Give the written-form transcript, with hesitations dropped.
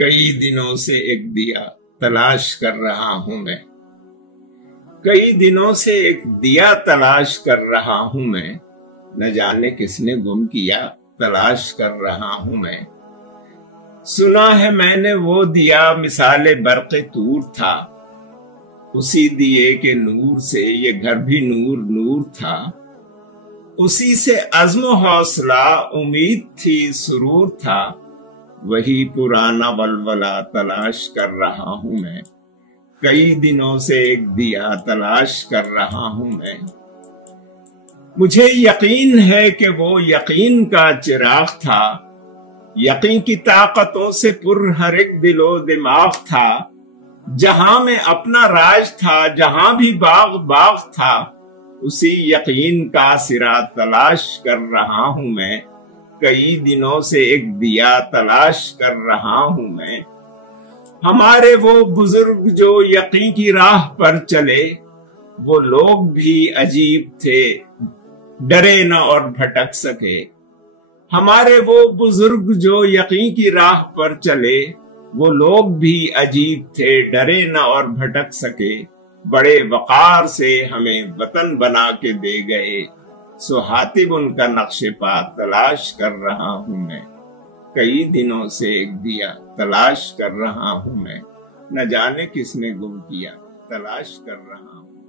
کئی دنوں سے ایک دیا تلاش کر رہا ہوں میں، کئی دنوں سے ایک دیا تلاش کر رہا ہوں میں، نہ جانے کس نے گم کیا تلاش کر رہا ہوں میں۔ سنا ہے میں نے وہ دیا مثال برق طور تھا، اسی دیے کے نور سے یہ گھر بھی نور نور تھا، اسی سے عزم و حوصلہ امید تھی سرور تھا، وہی پرانا ولولہ تلاش کر رہا ہوں میں، کئی دنوں سے ایک دیا تلاش کر رہا ہوں میں۔ مجھے یقین ہے کہ وہ یقین کا چراغ تھا، یقین کی طاقتوں سے پر ہر ایک دل و دماغ تھا، جہاں میں اپنا راج تھا، جہاں بھی باغ باغ تھا، اسی یقین کا سرا تلاش کر رہا ہوں میں، کئی دنوں سے ایک دیا تلاش کر رہا ہوں میں۔ ہمارے وہ بزرگ جو یقین کی راہ پر چلے، وہ لوگ بھی عجیب تھے، ڈرے نہ اور بھٹک سکے۔ ہمارے وہ بزرگ جو یقین کی راہ پر چلے، وہ لوگ بھی عجیب تھے، ڈرے نہ اور بھٹک سکے، بڑے وقار سے ہمیں وطن بنا کے دے گئے، سو حاتم ان کا نقش پا تلاش کر رہا ہوں میں، کئی دنوں سے ایک دیا تلاش کر رہا ہوں میں، نہ جانے کس نے گم کیا تلاش کر رہا ہوں۔